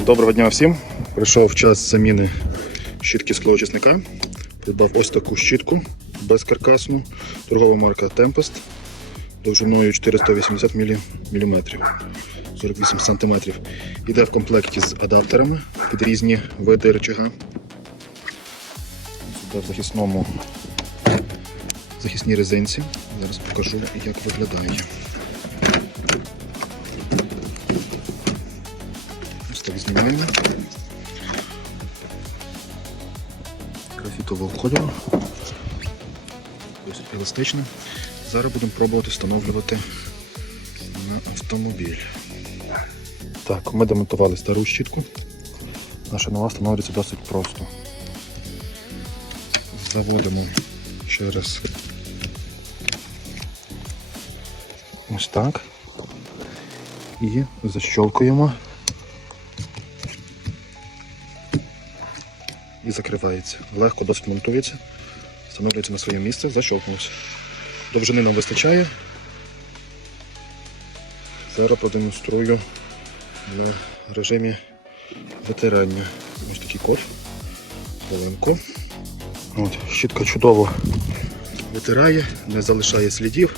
Доброго дня всім. Прийшов час заміни щітки склоочисника. Придбав ось таку щітку безкаркасну, торгова марка Tempest довжиною 480 мм, 48 см. Йде в комплекті з адаптерами під різні види рычага. Сюди в захисному захисній резинці. Зараз покажу, як виглядає. Так знімаємо. Графітового кольору. Досить еластичне. Зараз будемо пробувати встановлювати на автомобіль. Так, ми демонтували стару щітку. Наша нова встановлюється досить просто. Заводимо через ось так. І защолкуємо. І закривається. Легко досить монтується. Встановлюється на своє місце, защолкнувся. Довжини нам вистачає. Зараз продемонструю в режимі витирання. Ось такий код. Хвилинку. От, щітка чудово витирає, не залишає слідів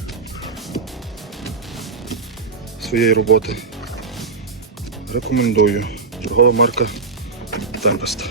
своєї роботи. Рекомендую. Торгова марка Tempest.